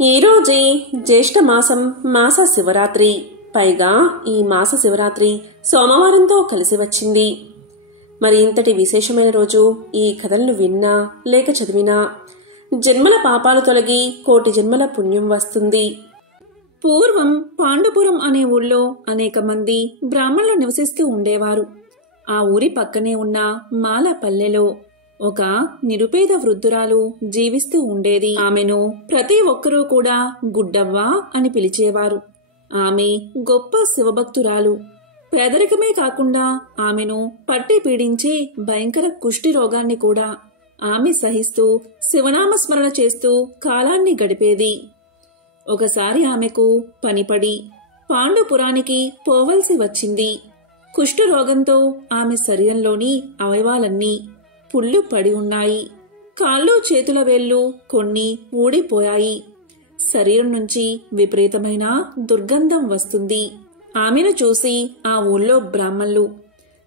ఈరోజే జ్యేష్ఠ మాసం మాస శివరాత్రి. పైగా ఈ మాస శివరాత్రి సోమవారంతో కలిసి వచ్చింది. మరి ఇంతటి విశేషమైన రోజు ఈ కథలను విన్నా లేక చదివినా జన్మల పాపాలు తొలగి కోటి జన్మల పుణ్యం వస్తుంది. పూర్వం పాండుపురం అనే ఊళ్ళో అనేక మంది బ్రాహ్మణులు నివసిస్తూ ఉండేవారు. ఆ ఊరి పక్కనే ఉన్న మాలపల్లెలో ఒక నిరుపేద వృద్ధురాలు జీవిస్తూ ఉండేది. ఆమెను ప్రతి ఒక్కరూ కూడా గుడ్డవ్వ అని పిలిచేవారు. ఆమె గొప్ప శివభక్తురాలు. పేదరికమే కాకుండా ఆమెను పట్టి పీడించే భయంకర కుష్టి రోగాన్ని కూడా ఆమె సహిస్తూ శివనామస్మరణ చేస్తూ కాలాన్ని గడిపేది. ఒకసారి ఆమెకు పనిపడి పాండుపురానికి పోవలసి వచ్చింది. కుష్టు రోగంతో ఆమె శరీరంలోని అవయవాలన్నీ పుళ్ళు పడి ఉన్నాయి. కాళ్ళు చేతుల వేళ్లు కొన్ని ఊడిపోయాయి. శరీరం నుంచి విపరీతమైన దుర్గంధం వస్తుంది. ఆమెను చూసి ఆ ఊళ్ళో బ్రాహ్మణులు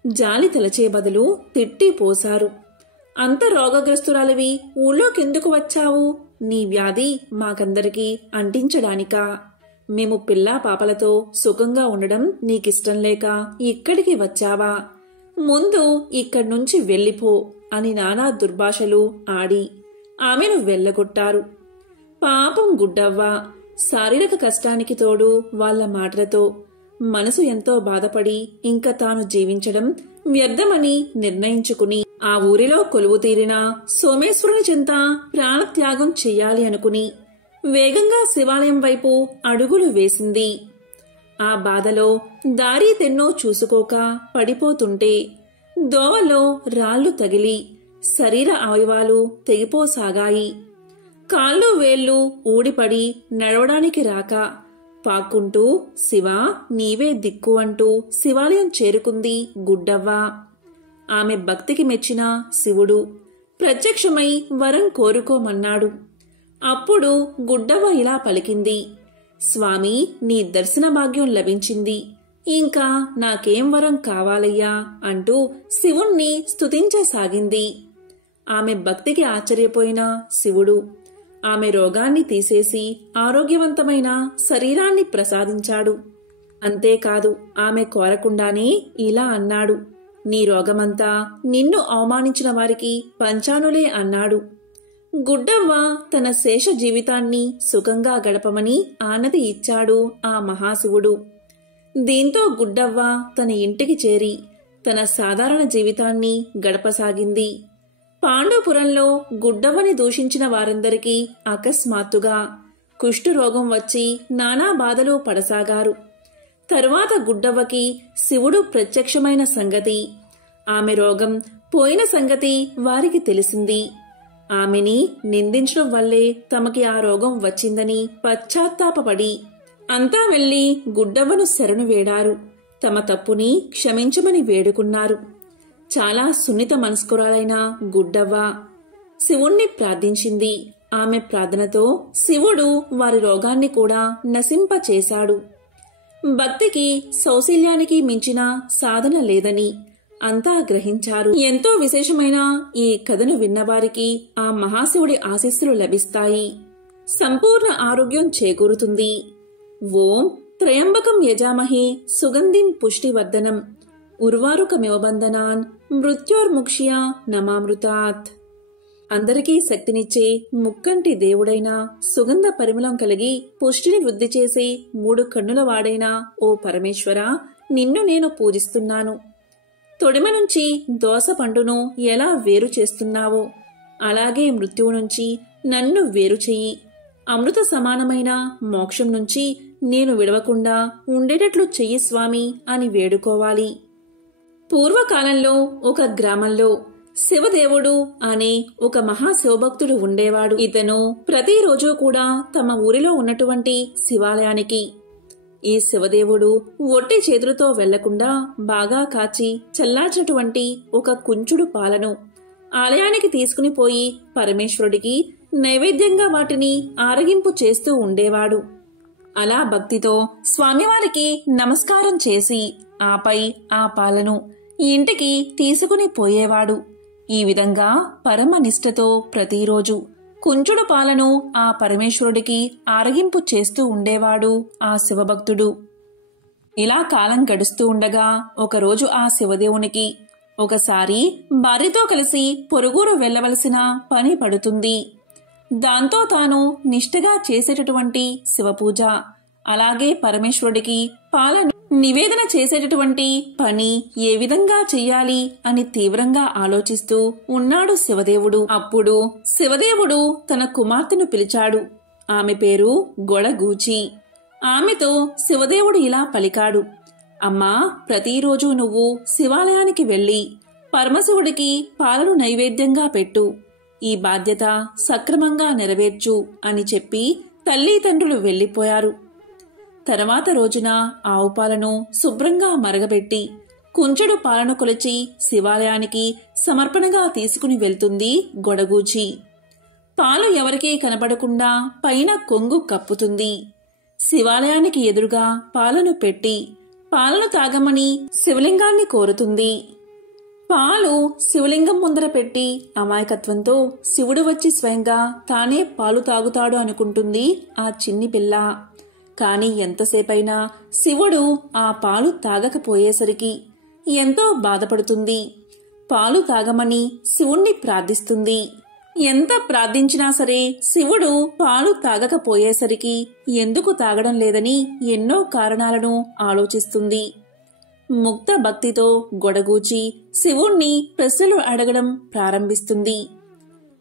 జాలి తలచే బదులు తిట్టి పోశారు. అంత రోగగ్రస్తురాలివి ఊళ్ళోకెందుకు వచ్చావు? నీ వ్యాధి మాకందరికీ అంటించడానికా? మేము పిల్లా పాపలతో సుఖంగా ఉండడం నీకిష్టం లేక ఇక్కడికి వచ్చావా? ముందు ఇక్కడ్నుంచి వెళ్ళిపో అని నానా దుర్భాషలు ఆడి ఆమెను వెళ్ళగొట్టారు. పాపం గుడ్డవ్వ శారీరక కష్టానికి తోడు వాళ్ల మాటలతో మనసు ఎంతో బాధపడి ఇంకా తాను జీవించడం వ్యర్థమని నిర్ణయించుకుని ఆ ఊరిలో కొలువు తీరిన సోమేశ్వరుని చెంత ప్రాణత్యాగం చెయ్యాలి అనుకుని వేగంగా శివాలయం వైపు అడుగులు వేసింది. ఆ బాధలో దారి తెన్నో చూసుకోక పడిపోతుంటే దోవలో రాళ్లు తగిలి శరీర అవయవాలు తెగిపోసాగాయి. కాళ్ళు వేళ్లు ఊడిపడి నడవడానికి రాక పాక్కుంటూ శివా నీవే దిక్కు అంటూ శివాలయం చేరుకుంది గుడ్డవ్వ. ఆమె భక్తికి మెచ్చిన శివుడు ప్రత్యక్షమై వరం కోరుకోమన్నాడు. అప్పుడు గుడ్డవ్వ ఇలా పలికింది, స్వామి, నీ దర్శన భాగ్యం లభించింది. ఇంకా నాకేం వరం కావాలయ్యా అంటూ శివుణ్ణి స్తుతించసాగింది. ఆమె భక్తికి ఆశ్చర్యపోయిన శివుడు ఆమె రోగాన్ని తీసేసి ఆరోగ్యవంతమైన శరీరాన్ని ప్రసాదించాడు. అంతేకాదు ఆమె కోరకుండానే ఇలా అన్నాడు, నీ రోగమంతా నిన్ను అవమానించిన వారికి పంచానులే అన్నాడు. గుడ్డవ్వ తన శేష జీవితాన్ని సుఖంగా గడపమని ఆనతి ఇచ్చాడు ఆ మహాశివుడు. దీంతో గుడ్డవ్వ తన ఇంటికి చేరి తన సాధారణ జీవితాన్ని గడపసాగింది. పాండుపురంలో గుడ్డవ్వని దూషించిన వారందరికీ అకస్మాత్తుగా కుష్ఠురోగం వచ్చి నానా బాధలు పడసాగారు. తరువాత గుడ్డవ్వకి శివుడు ప్రత్యక్షమైన సంగతి, ఆమె రోగం పోయిన సంగతి వారికి తెలిసింది. ఆమెని నిందించడం వల్లే తమకి ఆ రోగం వచ్చిందని పశ్చాత్తాపపడి అంతా వెళ్లి గుడ్డవ్వను శరణు వేడారు. తమ తప్పుని క్షమించమని వేడుకున్నారు. చాలా సున్నిత మనస్కురాలైన గుడ్డవ్వ శివుణ్ణి ప్రార్థించింది. ఆమె ప్రార్థనతో శివుడు వారి రోగాన్ని కూడా నశింపచేశాడు. భక్తికి సౌశల్యానికి మించిన సాధన లేదని అంతా గ్రహించారు. ఎంతో విశేషమైన ఈ కథను విన్నవారికి ఆ మహాశివుడి ఆశీస్సులు లభిస్తాయి. సంపూర్ణ ఆరోగ్యం చేకూరుతుంది. ఓం త్రయంబకం యజామహే సుగంధిం పుష్టివర్ధనం ఉర్వారుకమివ బంధనాన్ మృత్యోర్ముక్ష్యా నమామృతాత్. అందరికీ శక్తినిచ్చే ముక్కంటి దేవుడైన సుగంధ పరిమళం కలిగి పుష్టిని వృద్ధి చేసే 3 కన్నుల వాడైన ఓ పరమేశ్వర, నిన్ను నేను పూజిస్తున్నాను. తొడిమ నుంచి దోస పండును ఎలా వేరు చేస్తున్నావో అలాగే మృత్యువు నుంచి నన్ను వేరు చెయ్యి. అమృత సమానమైన మోక్షం నుంచి నేను విడవకుండా ఉండేటట్లు చెయ్యి స్వామి అని వేడుకోవాలి. పూర్వకాలంలో ఒక గ్రామంలో శివదేవుడు అనే ఒక మహాశివభక్తుడు ఉండేవాడు. ఇతను ప్రతిరోజు కూడా తమ ఊరిలో ఉన్నటువంటి శివాలయానికి ఈ శివదేవుడు ఒట్టి చేతులతో వెళ్లకుండా బాగా కాచి చల్లార్చినటువంటి ఒక కుంచుడు పాలను ఆలయానికి తీసుకుని పోయి పరమేశ్వరుడికి నైవేద్యంగా వాటిని ఆరగింపు చేస్తూ ఉండేవాడు. అలా భక్తితో స్వామివారికి నమస్కారం చేసి ఆపై ఆ పాలను ఇంటికి తీసుకుని పోయేవాడు. ఈ విధంగా పరమ నిష్ఠతో ప్రతిరోజు కుంచుడు పాలను ఆ పరమేశ్వరుడికి ఆరగింపు చేస్తూ ఉండేవాడు ఆ శివభక్తుడు. ఇలా కాలం గడుస్తూ ఉండగా ఒకరోజు ఆ శివదేవునికి ఒకసారి భార్యతో కలిసి పొరుగురు వెళ్లవలసిన పని పడుతుంది. దాంతో తాను నిష్ఠగా చేసేటటువంటి శివపూజ, అలాగే పరమేశ్వరుడికి పాలను నివేదన చేసేటటువంటి పని ఏ విధంగా చెయ్యాలి అని తీవ్రంగా ఆలోచిస్తూ ఉన్నాడు శివదేవుడు. అప్పుడు శివదేవుడు తన కుమార్తెను పిలిచాడు. ఆమె పేరు గొడగూచి. ఆమెతో శివదేవుడు ఇలా పలికాడు, అమ్మా, ప్రతిరోజు నువ్వు శివాలయానికి వెళ్లి పరమశివుడికి పాలను నైవేద్యంగా పెట్టు. ఈ బాధ్యత సక్రమంగా నెరవేర్చు అని చెప్పి తల్లిదండ్రులు వెళ్లిపోయారు. తర్వాత రోజున ఆవు పాలను శుభ్రంగా మరగబెట్టి కుంచెడు పాలను కొలిచి శివాలయానికి సమర్పణగా తీసుకుని వెళ్తుంది గొడగూచి. పాలు ఎవరికీ కనపడకుండా పైన కొంగు కప్పుతుంది. శివాలయానికి ఎదురుగా పాలను పెట్టి పాలను తాగమని శివలింగాన్ని కోరుతుంది. పాలు శివలింగం ముందర పెట్టి అమాయకత్వంతో శివుడు వచ్చి స్వయంగా తానే పాలు తాగుతాడు అనుకుంటుంది ఆ చిన్ని పిల్ల. కాని ఎంతసేపైనా శివుడు ఆ పాలు తాగకపోయేసరికి ఎంతో బాధపడుతుంది. పాలు తాగమని శివుణ్ణి ప్రార్థిస్తుంది. ఎంత ప్రార్థించినా సరే శివుడు పాలు తాగకపోయేసరికి ఎందుకు తాగడం లేదని ఎన్నో కారణాలను ఆలోచిస్తుంది. ముక్త భక్తితో గొడగూచి శివుణ్ణి ప్రశ్నలు అడగడం ప్రారంభిస్తుంది.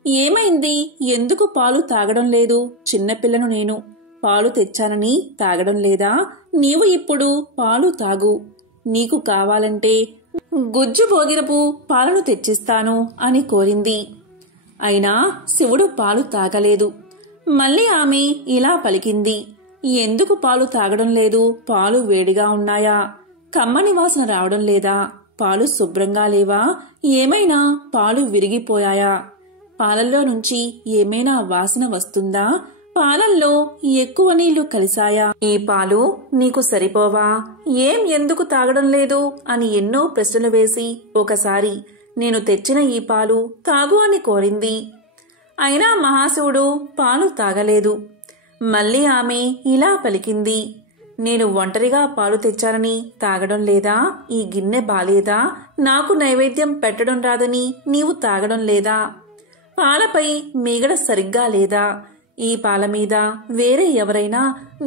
ఏమైంది? ఎందుకు పాలు తాగడం లేదు? చిన్నపిల్లను నేను. పాలు తెచ్చానని తాగడం లేదా? నీవు ఇప్పుడు పాలు తాగు. నీకు కావాలంటే గుజ్జు భోగిరపు పాలను తెచ్చిస్తాను అని కోరింది. అయినా శివుడు పాలు తాగలేదు. మళ్ళీ ఆమె ఇలా పలికింది, ఎందుకు పాలు తాగడం లేదు? పాలు వేడిగా ఉన్నాయా? కమ్మని వాసన రావడం లేదా? పాలు శుభ్రంగా లేవా? ఏమైనా పాలు విరిగిపోయాయా? పాలల్లో నుంచి ఏమైనా వాసన వస్తుందా? పాలల్లో ఎక్కువ నీళ్లు కలిసాయా? ఈ పాలు నీకు సరిపోవా? ఎందుకు తాగడం లేదు అని ఎన్నో ప్రశ్నలు వేసి ఒకసారి నేను తెచ్చిన ఈ పాలు తాగు అని కోరింది. అయినా మహాశివుడు పాలు తాగలేదు. మళ్ళీ ఆమె ఇలా పలికింది, నేను ఒంటరిగా పాలు తెచ్చానని తాగడం లేదా? ఈ గిన్నె బాలేదా? నాకు నైవేద్యం పెట్టడం రాదని నీవు తాగడం లేదా? పాలపై మీగడ సరిగ్గా లేదా? ఈ పాల మీద వేరే ఎవరైనా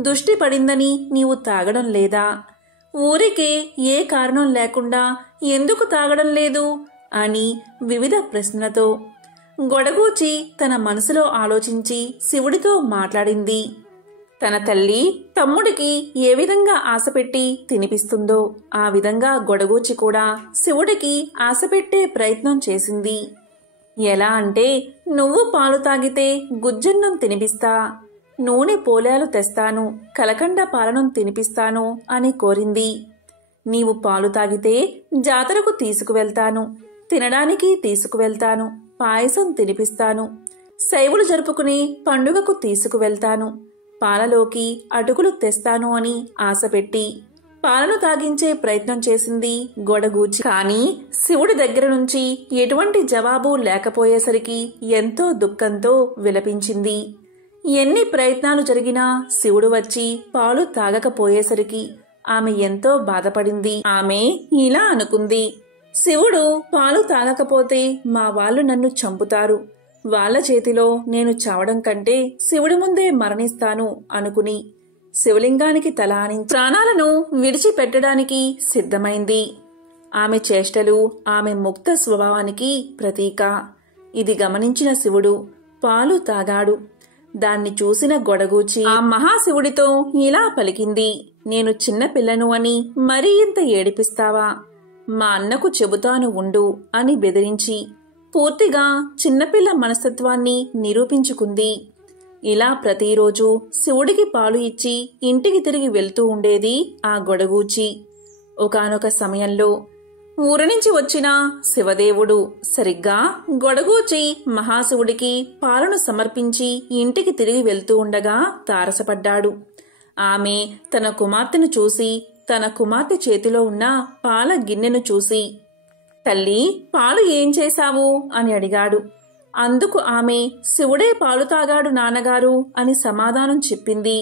దృష్టి పడిందని నీవు తాగడం లేదా? ఊరికే ఏ కారణం లేకుండా ఎందుకు తాగడం లేదు అని వివిధ ప్రశ్నలతో గొడగూచి తన మనసులో ఆలోచించి శివుడితో మాట్లాడింది. తన తల్లి తమ్ముడికి ఏ విధంగా ఆశపెట్టి తినిపిస్తుందో ఆ విధంగా గొడగూచి కూడా శివుడికి ఆశపెట్టే ప్రయత్నం చేసింది. ఎలా అంటే, నువ్వు పాలు తాగితే గుజ్జన్నం తినిపిస్తా, నూనె పోలాలు తెస్తాను, కలకండ పాలనం తినిపిస్తాను అని కోరింది. నీవు పాలు తాగితే జాతరకు తీసుకువెళ్తాను, తినడానికి తీసుకువెళ్తాను, పాయసం తినిపిస్తాను, శైవులు జరుపుకుని పండుగకు తీసుకువెళ్తాను, పాలలోకి అటుకులు తెస్తాను అని ఆశపెట్టి పాలను తాగించే ప్రయత్నం చేసింది గొడగూచి. కాని శివుడి దగ్గర నుంచి ఎటువంటి జవాబు లేకపోయేసరికి ఎంతో దుఃఖంతో విలపించింది. ఎన్ని ప్రయత్నాలు జరిగినా శివుడు వచ్చి పాలు తాగకపోయేసరికి ఆమె ఎంతో బాధపడింది. ఆమె ఇలా అనుకుంది, శివుడు పాలు తాగకపోతే మా వాళ్ళు నన్ను చంపుతారు. వాళ్ల చేతిలో నేను చావడం కంటే శివుడి ముందే మరణిస్తాను అనుకుని శివలింగానికి తల ఆనించి ప్రాణాలను విడిచిపెట్టడానికి సిద్ధమైంది. ఆమె చేష్టలు ఆమె ముక్త స్వభావానికి ప్రతీక. ఇది గమనించిన శివుడు పాలు తాగాడు. దాన్ని చూసిన గొడగూచి ఆ మహాశివుడితో ఇలా పలికింది, నేను చిన్నపిల్లను అని మరీ ఇంత ఏడిపిస్తావా? మా అన్నకు చెబుతాను ఉండు అని బెదిరించి పూర్తిగా చిన్నపిల్ల మనస్తత్వాన్ని నిరూపించుకుంది. ఇలా ప్రతిరోజు శివుడికి పాలు ఇచ్చి ఇంటికి తిరిగి వెళ్తూ ఉండేది ఆ గొడగూచి. ఒకానొక సమయంలో ఊరి నుంచి వచ్చిన శివదేవుడు సరిగ్గా గొడగూచి మహాశివుడికి పాలను సమర్పించి ఇంటికి తిరిగి వెళ్తూ ఉండగా తారసపడ్డాడు. ఆమె తన కుమార్తెను చూసి తన కుమార్తె చేతిలో ఉన్న పాల గిన్నెను చూసి, తల్లి, పాలు ఏం చేశావు అని అడిగాడు. అందుకు ఆమె శివుడే పాలు తాగాడు నాన్నగారు అని సమాధానం చెప్పింది.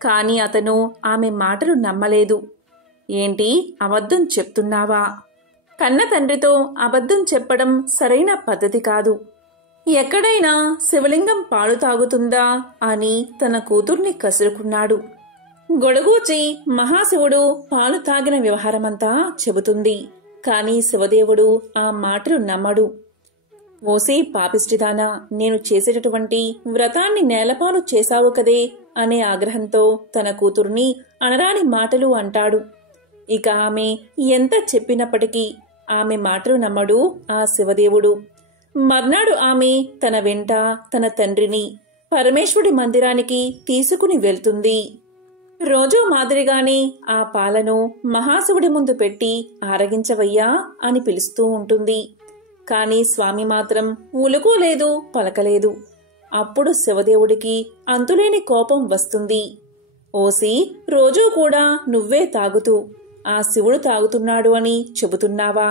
కాని అతను ఆమె మాటలు నమ్మలేదు. ఏంటి, అబద్ధం చెప్తున్నావా? కన్న తండ్రితో అబద్ధం చెప్పడం సరైన పద్ధతి కాదు. ఎక్కడైనా శివలింగం పాలు తాగుతుందా అని తన కూతుర్ని కసురుకున్నాడు. గొడగూచి మహాశివుడు పాలు తాగిన వ్యవహారమంతా చెబుతుంది. కాని శివదేవుడు ఆ మాటలు నమ్మడు. ఓసే పాపిష్టిదానా, నేను చేసేటటువంటి వ్రతాన్ని నేలపాలు చేశావు కదే అనే ఆగ్రహంతో తన కూతుర్ని అనరాని మాటలు అంటాడు. ఇక ఆమె ఎంత చెప్పినప్పటికీ ఆమె మాటలు నమ్మడు ఆ శివదేవుడు. మర్నాడు ఆమె తన వెంట తన తండ్రిని పరమేశ్వరుడి మందిరానికి తీసుకుని వెళ్తుంది. రోజూ మాదిరిగానే ఆ పాలను మహాశివుడి ముందు పెట్టి ఆరగించవయ్యా అని పిలుస్తూ ఉంటుంది. కాని స్వామి మాత్రం ఉలుకు లేదు, పలకలేదు. అప్పుడు శివదేవుడికి అంతులేని కోపం వస్తుంది. ఓసి, రోజూ కూడా నువ్వే తాగుతూ ఆ శివుడు తాగుతున్నాడు అని చెబుతున్నావా?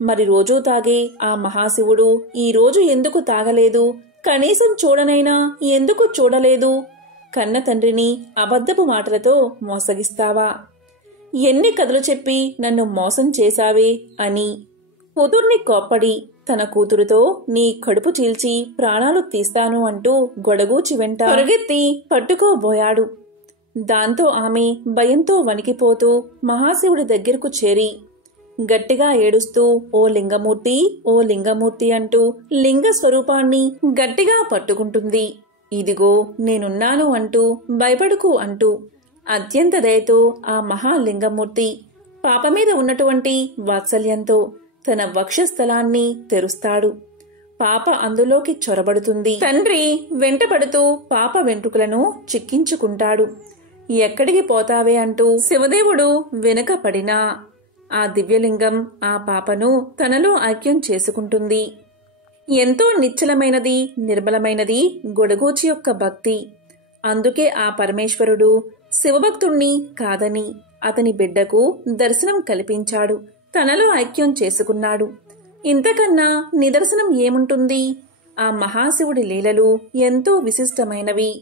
మరి రోజూ తాగే ఆ మహాశివుడు ఈ రోజు ఎందుకు తాగలేదు? కనీసం చూడనైనా ఎందుకు చూడలేదు? కన్న తండ్రిని అబద్ధపు మాటలతో మోసగిస్తావా? ఎన్ని కథలు చెప్పి నన్ను మోసం చేశావే అని కూతుర్ని కోప్పడి తన కూతురుతో నీ కడుపు చీల్చి ప్రాణాలు తీస్తాను అంటూ గొడగూచి వెంట పరుగెత్తి పట్టుకోబోయాడు. దాంతో ఆమె భయంతో వణికిపోతూ మహాశివుడి దగ్గరకు చేరి గట్టిగా ఏడుస్తూ ఓ లింగమూర్తి, ఓ లింగమూర్తి అంటూ లింగ స్వరూపాన్ని గట్టిగా పట్టుకుంటుంది. ఇదిగో నేనున్నాను అంటూ భయపడుకు అంటూ అత్యంత దయతో ఆ మహాలింగమూర్తి పాపమీద ఉన్నటువంటి వాత్సల్యంతో తన వక్షస్థలాన్ని తెరుస్తాడు. పాప అందులోకి చొరబడుతుంది. తండ్రి వెంటపడుతూ పాప వెంట్రుకలను చిక్కించుకుంటాడు. ఎక్కడికి పోతావే అంటూ శివదేవుడు వెనుక పడినా ఆ దివ్యలింగం ఆ పాపను తనలో ఐక్యం చేసుకుంటుంది. ఎంతో నిశ్చలమైనది, నిర్మలమైనది గొడగూచి యొక్క భక్తి. అందుకే ఆ పరమేశ్వరుడు శివభక్తుణ్ణి కాదని అతని బిడ్డకు దర్శనం కల్పించాడు, తనలో ఐక్యం చేసుకున్నాడు. ఇంతకన్నా నిదర్శనం ఏముంటుంది? ఆ మహాశివుడి లీలలు ఎంతో విశిష్టమైనవి.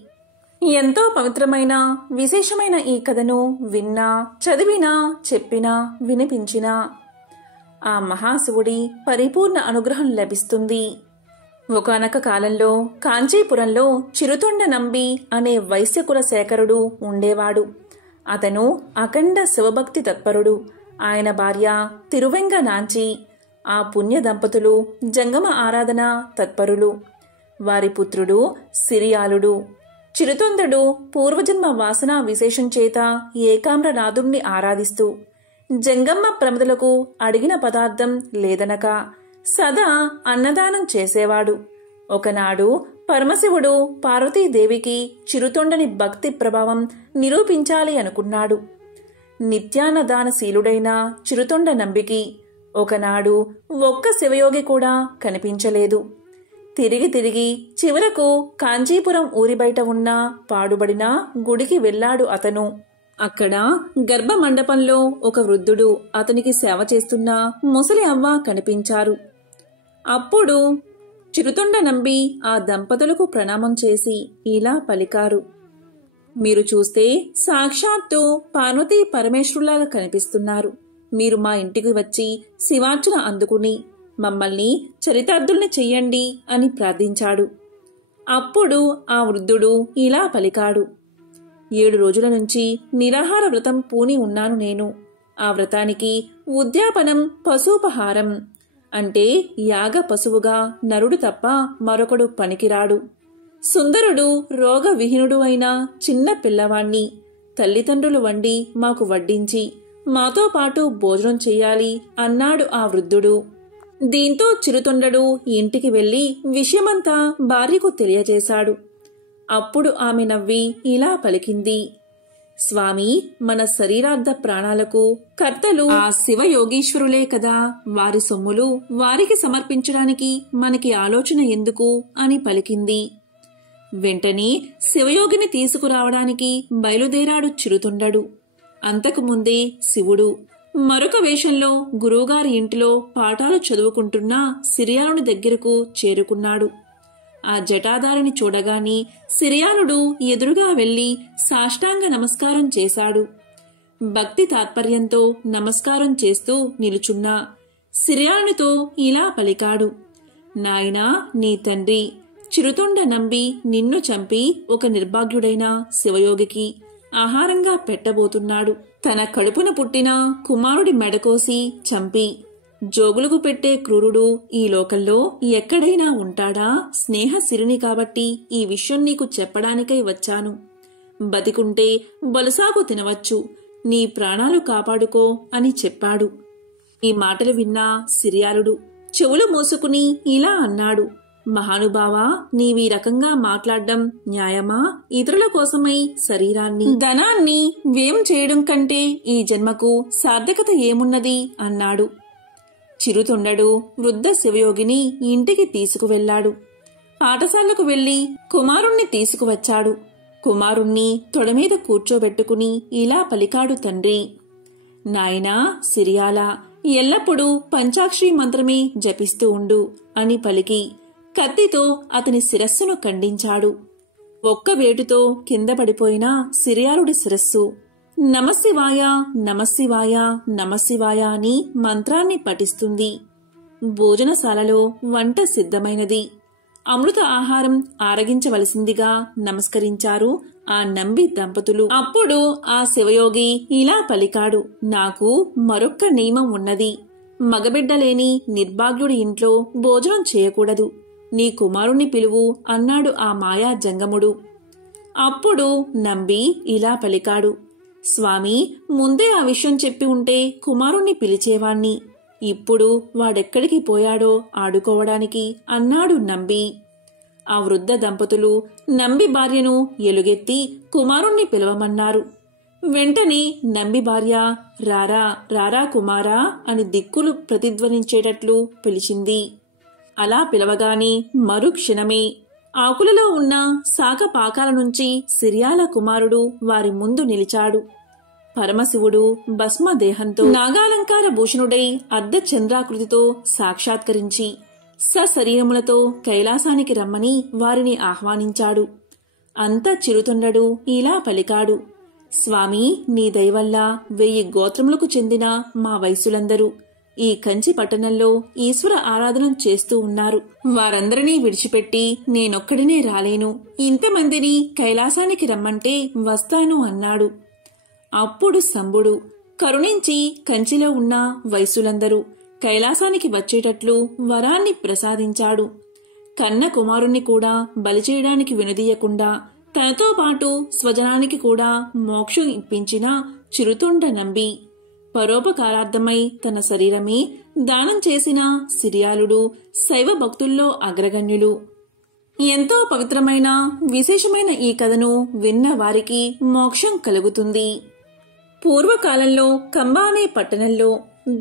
ఎంతో పవిత్రమైన విశేషమైన ఈ కథను విన్నా, చదివినా, చెప్పినా, వినిపించినా ఆ మహాశివుడి పరిపూర్ణ అనుగ్రహం లభిస్తుంది. ఒకానొక కాలంలో కాంచీపురంలో చిరుతొండ నంబి అనే వైశ్యకుల శేఖరుడు ఉండేవాడు. అతను అఖండ శివభక్తి తత్పరుడు. ఆయన భార్య తిరువెంగ నాంచి. ఆ పుణ్య దంపతులు జంగమ ఆరాధన తత్పరులు. వారి పుత్రుడు సిరియాలుడు. చిరుతొందడు పూర్వజన్మ వాసనా విశేషం చేత ఏకామ్రనాథుణ్ణి ఆరాధిస్తూ జంగమ్మ ప్రమదలకు అడిగిన పదార్థం లేదనక సదా అన్నదానం చేసేవాడు. ఒకనాడు పరమశివుడు పార్వతీదేవికి చిరుతొండని భక్తి ప్రభావం నిరూపించాలి అనుకున్నాడు. నిత్యాన్నదానశీలుడైన చిరుతొండ నంబికి ఒకనాడు ఒక్క శివయోగి కూడా కనిపించలేదు. తిరిగి చివరకు కాంచీపురం ఊరి బయట ఉన్న పాడుబడిన గుడికి వెళ్ళాడు అతను. అక్కడ గర్భ మండపంలో ఒక వృద్ధుడు అతనికి సేవ చేస్తున్న ముసలి అవ్వ కనిపించారు. అప్పుడు చిరుతొండ నంబి ఆ దంపతులకు ప్రణామం చేసి ఇలా పలికారు. మీరు చూస్తే సాక్షాత్తు పార్వతీ పరమేశ్వరులాగా కనిపిస్తున్నారు. మీరు మా ఇంటికి వచ్చి శివార్చన అందుకుని మమ్మల్ని చరితార్థుల్ని చెయ్యండి అని ప్రార్థించాడు. అప్పుడు ఆ వృద్ధుడు ఇలా పలికాడు. 7 రోజుల నుంచి నిరాహార వ్రతం పూని ఉన్నాను నేను. ఆ వ్రతానికి ఉద్యాపనం పశుపహారం అంటే యాగ పశువుగా నరుడు తప్ప మరొకడు పనికిరాడు. సుందరుడు రోగవిహీనుడు అయిన చిన్న పిల్లవాణ్ణి తల్లిదండ్రులు వండి మాకు వడ్డించి మాతో పాటు భోజనం చెయ్యాలి అన్నాడు ఆ వృద్ధుడు. దీంతో చిరుతొండడు ఇంటికి వెళ్లి విషయమంతా భార్యకు తెలియజేశాడు. అప్పుడు ఆమె నవ్వి ఇలా పలికింది. స్వామి, మన శరీరార్థ ప్రాణాలకు కర్తలు ఆ శివయోగీశ్వరులే కదా. వారి సొమ్ములు వారికి సమర్పించడానికి మనకి ఆలోచన ఎందుకు అని పలికింది. వెంటనే శివయోగిని తీసుకురావడానికి బయలుదేరాడు చిరుతొండడు. అంతకుముందే శివుడు మరొక వేషంలో గురువుగారి ఇంటిలో పాఠాలు చదువుకుంటున్న సిరియానుడి దగ్గరకు చేరుకున్నాడు. ఆ జటాధారిని చూడగాని సిరియానుడు ఎదురుగా వెళ్లి సాష్టాంగ నమస్కారం చేశాడు. భక్తి తాత్పర్యంతో నమస్కారం చేస్తూ నిలుచున్నా సిరియానునితో ఇలా పలికాడు. నాయనా, నీ తండ్రి చిరుతొండ నంబి నిన్ను చంపి ఒక నిర్భాగ్యుడైన శివయోగికి ఆహారంగా పెట్టబోతున్నాడు. తన కడుపున పుట్టిన కుమారుడి మెడకోసి చంపి జోగులకు పెట్టే క్రూరుడు ఈ లోకంలో ఎక్కడైనా ఉంటాడా? స్నేహశిరుని కాబట్టి ఈ విషయం నీకు చెప్పడానికై వచ్చాను. బతికుంటే బలుసాకు తినవచ్చు, నీ ప్రాణాలు కాపాడుకో అని చెప్పాడు. ఈ మాటలు విన్న సిరియాలుడు చెవులు మూసుకుని ఇలా అన్నాడు. మహానుభావా, నీవీ రకంగా మాట్లాడడం న్యాయమా? ఇతరుల కోసమై శరీరాన్ని, ధనాన్ని వ్యయం చేయడం కంటే ఈ జన్మకు సార్థకత ఏమున్నది అన్నాడు. చిరుతొండడు వృద్ధ శివయోగిని ఇంటికి తీసుకువెళ్లాడు. పాఠశాలకు వెళ్లి కుమారుణ్ణి తీసుకువచ్చాడు. కుమారుణ్ణి తొడమీద కూర్చోబెట్టుకుని ఇలా పలికాడు తండ్రి. నాయనా సిరియాల, ఎల్లప్పుడూ పంచాక్షరి మంత్రమే జపిస్తూ ఉండు అని పలికి కత్తితో అతని శిరస్సును ఖండించాడు. ఒక్క వేటుతో కింద పడిపోయిన సిరియాలుడి శిరస్సు నమశివాయ నమశివాయ నమశివాయ అని మంత్రాన్ని పఠిస్తుంది. భోజనశాలలో వంట సిద్ధమైనది. అమృత ఆహారం ఆరగించవలసిందిగా నమస్కరించారు ఆ నంబి దంపతులు. అప్పుడు ఆ శివయోగి ఇలా పలికాడు. నాకు మరొక్క నియమం ఉన్నది. మగబిడ్డలేని నిర్భాగ్యుడి ఇంట్లో భోజనం చేయకూడదు. నీ కుమారుణ్ణి పిలువు అన్నాడు ఆ మాయా జంగముడు. అప్పుడు నంబి ఇలా పలికాడు. స్వామి, ముందే ఆ విషయం చెప్పి ఉంటే కుమారుణ్ణి పిలిచేవాణ్ణి. ఇప్పుడు వాడెక్కడికి పోయాడో ఆడుకోవడానికి అన్నాడు నంబి. ఆ వృద్ధ దంపతులు నంబి భార్యను ఎలుగెత్తి కుమారుణ్ణి పిలవమన్నారు. వెంటనే నంబి భార్య రారా రారా కుమారా అని దిక్కులు ప్రతిధ్వనించేటట్లు పిలిచింది. అలా పిలవగానే మరుక్షణమే ఆకులలో ఉన్న శాఖ పాకాల నుంచి సిరియాల కుమారుడు వారి ముందు నిలిచాడు. పరమశివుడు భస్మదేహంతో నాగాలంకార భూషణుడై అర్ధచంద్రాకృతితో సాక్షాత్కరించి సశరీరములతో కైలాసానికి రమ్మని వారిని ఆహ్వానించాడు. అంత చిరుతొండడు ఇలా పలికాడు. స్వామి, నీ దయవల్ల 1000 గోత్రములకు చెందిన మా వైశ్యులందరూ ఈ కంచి పట్టణంలో ఈశ్వర ఆరాధన చేస్తూ ఉన్నారు. వారందరినీ విడిచిపెట్టి నేనొక్కడినే రాలేను. ఇంతమందిని కైలాసానికి రమ్మంటే వస్తాను అన్నాడు. అప్పుడు శంభుడు కరుణించి కంచిలో ఉన్న వైశ్యులందరూ కైలాసానికి వచ్చేటట్లు వరాన్ని ప్రసాదించాడు. కన్న కుమారుణ్ణి కూడా బలి చేయడానికి వెనుదీయకుండా తనతో పాటు స్వజనానికి కూడా మోక్షం ఇప్పించిన చిరుతొండ నంబి పరోపకారార్థమై తన శరీరమే దానం చేసిన సిరియాలుడు శైవ భక్తుల్లో అగ్రగణ్యులు. ఎంతో పవిత్రమైన విశేషమైన ఈ కథను విన్న వారికి మోక్షం కలుగుతుంది. పూర్వకాలంలో కంబా అనే పట్టణంలో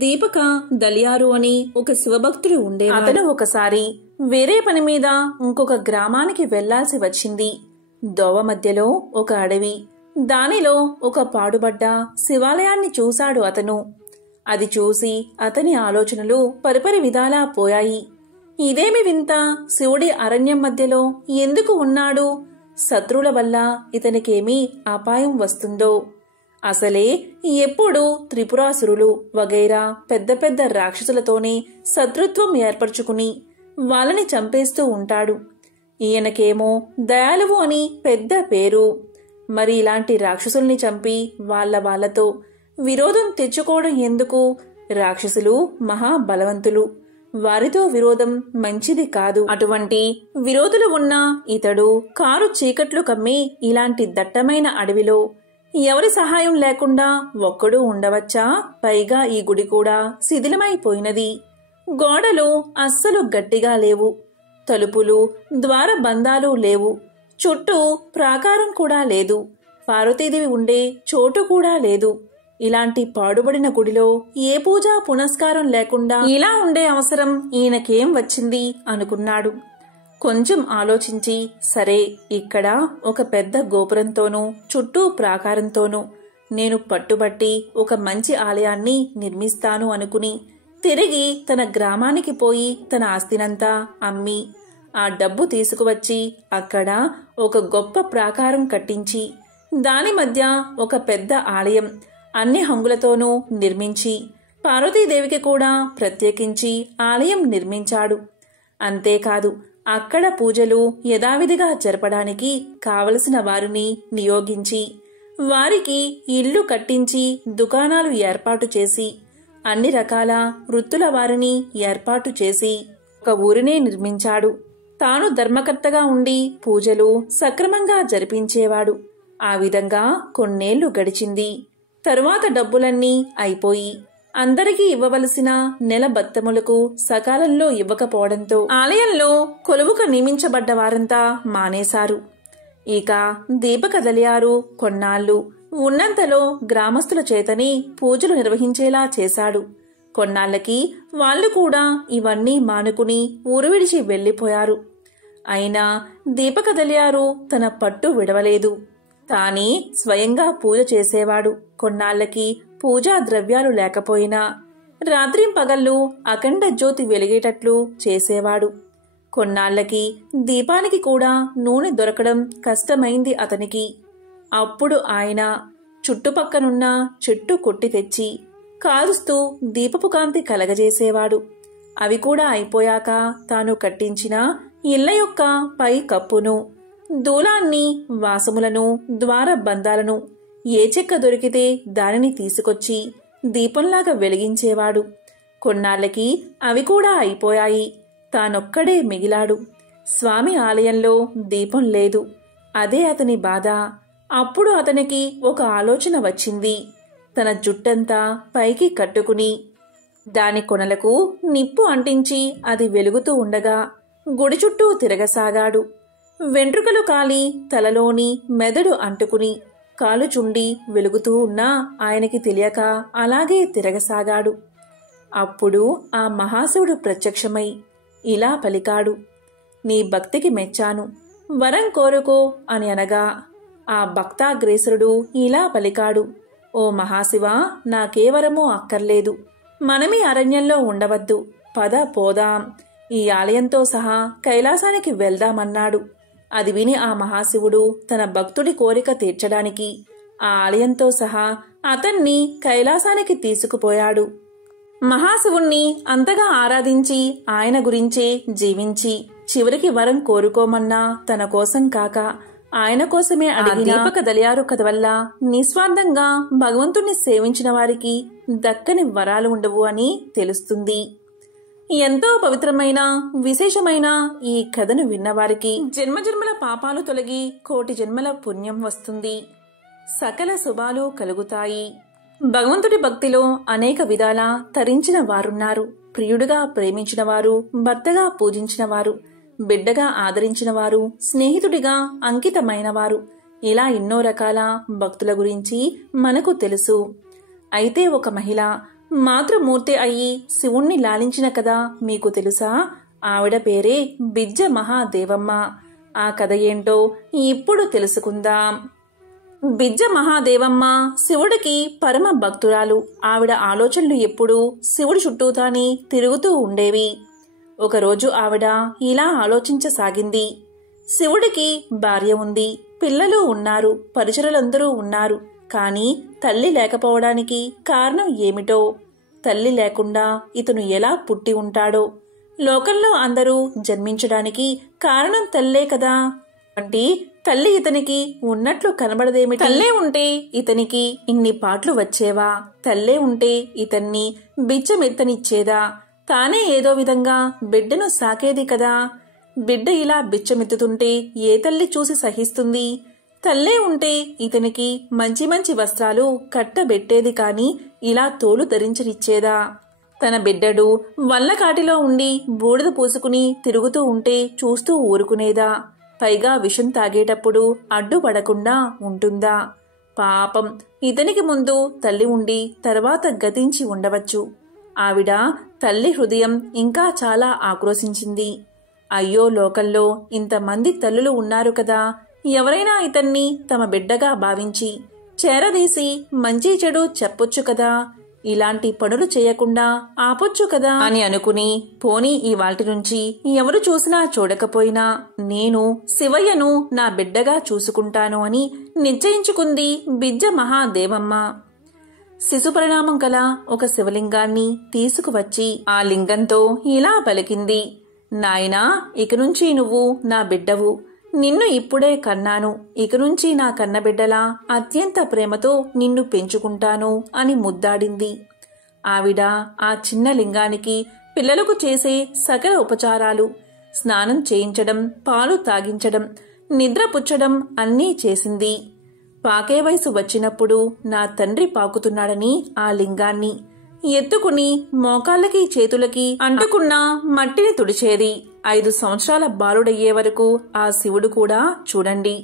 దీపక దలియారు అని ఒక శివభక్తుడు ఉండేవాడు. అతను ఒకసారి వేరే పని మీద ఇంకొక గ్రామానికి వెళ్లాల్సి వచ్చింది. దోవ మధ్యలో ఒక అడవి, దానిలో ఒక పాడుబడ్డ శివాలయాన్ని చూశాడు అతను. అది చూసి అతని ఆలోచనలు పరిపరి విధాలా పోయాయి. ఇదేమి వింత, శివుడి అరణ్యం మధ్యలో ఎందుకు ఉన్నాడు? శత్రువుల వల్ల ఇతనికేమీ అపాయం వస్తుందో? అసలే ఎప్పుడు త్రిపురాసురులు వగైరా పెద్ద పెద్ద రాక్షసులతోనే శత్రుత్వం ఏర్పరచుకుని వాళ్ళని చంపేస్తూ ఉంటాడు. ఈయనకేమో దయాలువు అని పెద్ద పేరు. మరి ఇలాంటి రాక్షసుల్ని చంపి వాళ్లతో విరోధం తెచ్చుకోవడం ఎందుకు? రాక్షసులు మహాబలవంతులు, వారితో విరోధం మంచిది కాదు. అటువంటి విరోధులు ఉన్న ఇతడు కారు చీకట్లు కమ్మి ఇలాంటి దట్టమైన అడవిలో ఎవరి సహాయం లేకుండా ఒక్కడూ ఉండవచ్చా? పైగా ఈ గుడి కూడా శిథిలమైపోయినది. గోడలు అస్సలు గట్టిగా లేవు, తలుపులు ద్వారబంధాలు లేవు, చుట్టూ ప్రాకారం కూడా లేదు, పార్వతీదేవి ఉండే చోటు కూడా లేదు. ఇలాంటి పాడుబడిన గుడిలో ఏ పూజా పునస్కారం లేకుండా ఇలా ఉండే అవసరం ఈయనకేం వచ్చింది అనుకున్నాడు. కొంచెం ఆలోచించి, సరే, ఇక్కడ ఒక పెద్ద గోపురంతోనూ చుట్టూ ప్రాకారంతోనూ నేను పట్టుబట్టి ఒక మంచి ఆలయాన్ని నిర్మిస్తాను అనుకుని తిరిగి తన గ్రామానికి పోయి తన ఆస్తినంతా అమ్మి ఆ డబ్బు తీసుకువచ్చి అక్కడ ఒక గొప్ప ప్రాకారం కట్టించి దాని మధ్య ఒక పెద్ద ఆలయం అన్ని హంగులతోనూ నిర్మించి పార్వతీదేవికి కూడా ప్రత్యేకించి ఆలయం నిర్మించాడు. అంతేకాదు అక్కడ పూజలు యథావిధిగా జరపడానికి కావలసిన వారిని నియోగించి వారికి ఇల్లు కట్టించి దుకాణాలు ఏర్పాటు చేసి అన్ని రకాల వృత్తుల వారిని ఏర్పాటు చేసి ఒక ఊరినే నిర్మించాడు. తాను ధర్మకర్తగా ఉండి పూజలు సక్రమంగా జరిపించేవాడు. ఆ విధంగా కొన్నేళ్లు గడిచింది. తరువాత డబ్బులన్నీ అయిపోయి అందరికీ ఇవ్వవలసిన నెల బత్తములకు సకాలంలో ఇవ్వకపోవడంతో ఆలయంలో కొలువుకు నియమించబడ్డ వారంతా మానేశారు. ఇక దీపకదలియారు కొన్నాళ్లు ఉన్నంతలో గ్రామస్తుల చేతని పూజలు నిర్వహించేలా చేశాడు. కొన్నాళ్లకి వాళ్లు కూడా ఇవన్నీ మానుకుని ఊరు విడిచి వెళ్లిపోయారు. అయినా దీపకదలియారు తన పట్టు విడవలేదు. తానే స్వయంగా పూజ చేసేవాడు. కొన్నాళ్లకి పూజా ద్రవ్యాలు లేకపోయినా రాత్రింపగళ్ళు అఖండ జ్యోతి వెలిగేటట్లు చేసేవాడు. కొన్నాళ్లకి దీపానికి కూడా నూనె దొరకడం కష్టమైంది అతనికి. అప్పుడు ఆయన చుట్టుపక్కనున్న చెట్టు కొట్టి తెచ్చి కాలుస్తూ దీపపు కాంతి కలగజేసేవాడు. అవి కూడా అయిపోయాక తాను కట్టించిన ఇళ్ల యొక్క పై కప్పును, దూలాన్ని, వాసములను, ద్వార బంధాలను ఏ చెక్క దొరికితే దానిని తీసుకొచ్చి దీపంలాగా వెలిగించేవాడు. కొన్నాళ్లకి అవి కూడా అయిపోయాయి. తానొక్కడే మిగిలాడు. స్వామి ఆలయంలో దీపం లేదు. అదే అతని బాధ. అప్పుడు అతనికి ఒక ఆలోచన వచ్చింది. తన జుట్టంతా పైకి కట్టుకుని దాని కొనలకు నిప్పు అంటించి అది వెలుగుతూ ఉండగా గుడి చుట్టూ తిరగసాగాడు. వెంట్రుకలు కాలి తలలోని మెదడు అంటుకుని కాలుచుండి వెలుగుతూ ఉన్నా ఆయనకి తెలియక అలాగే తిరగసాగాడు. అప్పుడు ఆ మహాశివుడు ప్రత్యక్షమై ఇలా పలికాడు, నీ భక్తికి మెచ్చాను, వరం కోరుకో అని అనగా ఆ భక్తాగ్రేసరుడు ఇలా పలికాడు, ఓ మహాశివా, నాకే వరమూ అక్కర్లేదు. మనమీ అరణ్యంలో ఉండవద్దు. పద పోదాం. ఈ ఆలయంతో సహా కైలాసానికి వెళ్దామన్నాడు. అది విని ఆ మహాశివుడు తన భక్తుడి కోరిక తీర్చడానికి ఆ ఆలయంతో సహా అతన్ని కైలాసానికి తీసుకుపోయాడు. మహాశివుణ్ణి అంతగా ఆరాధించి ఆయన గురించే జీవించి చివరికి వరం కోరుకోమన్నా తన కోసం కాక ఆయన కోసమే అడిగిన దీపకదలియారు కథ వల్ల నిస్వార్థంగా భగవంతుణ్ణి సేవించిన వారికి దక్కని వరాలు ఉండవు అని తెలుస్తుంది. ఎంతో పవిత్రమైన విశేషమైన ఈ కథను విన్నవారికి జన్మజన్మల పాపాలు తొలగి కోటి జన్మల పుణ్యం వస్తుంది. సకల శుభాలు కలుగుతాయి. భగవంతుడి భక్తిలో అనేక విధాల తరించిన వారున్నారు. ప్రియుడిగా ప్రేమించిన వారు, భర్తగా పూజించిన వారు, బిడ్డగా ఆదరించిన వారు, స్నేహితుడిగా అంకితమైన వారు, ఇలా ఎన్నో రకాల భక్తుల గురించి మనకు తెలుసు. అయితే ఒక మహిళ మాతృమూర్తి అయ్యి శివుణ్ణి లాలించిన కథ మీకు తెలుసా? ఆవిడ పేరే బిజ్జ మహాదేవమ్మ. ఆ కథ ఏంటో ఇప్పుడు తెలుసుకుందాం. బిజ్జ మహాదేవమ్మ శివుడికి పరమ భక్తురాలు. ఆవిడ ఆలోచనలు ఎప్పుడూ శివుడి చుట్టూతాని తిరుగుతూ ఉండేవి. ఒకరోజు ఆవిడ ఇలా ఆలోచించసాగింది. శివుడికి భార్య ఉంది, పిల్లలు ఉన్నారు, పరిచరులందరూ ఉన్నారు. కాని తల్లి లేకపోవడానికి కారణం ఏమిటో? తల్లి లేకుండా ఇతను ఎలా పుట్టి ఉంటాడో? లోకంలో అందరూ జన్మించడానికి కారణం తల్లే కదా. అంటే తల్లి ఇతనికి ఉన్నట్లు కనబడదేమిటి? తల్లే ఉంటే ఇతనికి ఇన్ని పాటలు వచ్చేవా? తల్లే ఉంటే ఇతన్ని బిచ్చమెత్తనిచ్చేదా? తానే ఏదో విధంగా బిడ్డను సాకేది కదా. బిడ్డ ఇలా బిచ్చమెత్తుతుంటే ఏ తల్లి చూసి సహిస్తుంది? తల్లే ఉంటే ఇతనికి మంచి మంచి వస్త్రాలు కట్టబెట్టేది కాని ఇలా తోలు ధరించనిచ్చేదా? తన బిడ్డడు వల్లకాటిలో ఉండి బూడిద పూసుకుని తిరుగుతూ ఉంటే చూస్తూ ఊరుకునేదా? పైగా విషం తాగేటప్పుడు అడ్డుపడకుండా ఉంటుందా? పాపం, ఇతనికి ముందు తల్లి ఉండి తర్వాత గతించి ఉండవచ్చు. ఆవిడ తల్లి హృదయం ఇంకా చాలా ఆక్రోశించింది. అయ్యో, లోకంలో ఇంతమంది తల్లులు ఉన్నారు కదా, ఎవరైనా ఇతన్ని తమ బిడ్డగా భావించి చేరదీసి మంచి చెడు చెప్పొచ్చు కదా, ఇలాంటి పనులు చేయకుండా ఆపొచ్చు కదా అని అనుకుని, పోనీ ఇవాల్టి నుంచి ఎవరు చూసినా చూడకపోయినా నేను శివయ్యను నా బిడ్డగా చూసుకుంటాను అని నిశ్చయించుకుంది బిజ్జ మహాదేవమ్మ. శిశుపరిణామం గల ఒక శివలింగాన్ని తీసుకువచ్చి ఆ లింగంతో ఇలా పలికింది, నాయనా, ఇక నుంచి నువ్వు నా బిడ్డవు. నిన్ను ఇప్పుడే కన్నాను. ఇక నుంచి నా కన్నబిడ్డలా అత్యంత ప్రేమతో నిన్ను పెంచుకుంటాను అని ముద్దాడింది. ఆవిడ ఆ చిన్న లింగానికి పిల్లలకు చేసే సకల ఉపచారాలు, స్నానం చేయించడం, పాలు తాగించడం, నిద్రపుచ్చడం అన్నీ చేసింది. పాకే వయసు వచ్చినప్పుడు నా తండ్రి పాకుతున్నాడని ఆ లింగాన్ని ఎత్తుకుని మోకాళ్ళకి చేతులకి అంటుకున్న మట్టిని తుడిచేది. 5 సంవత్సరాల బాలుడయ్యే వరకు ఆ శివుడు కూడా చూడండి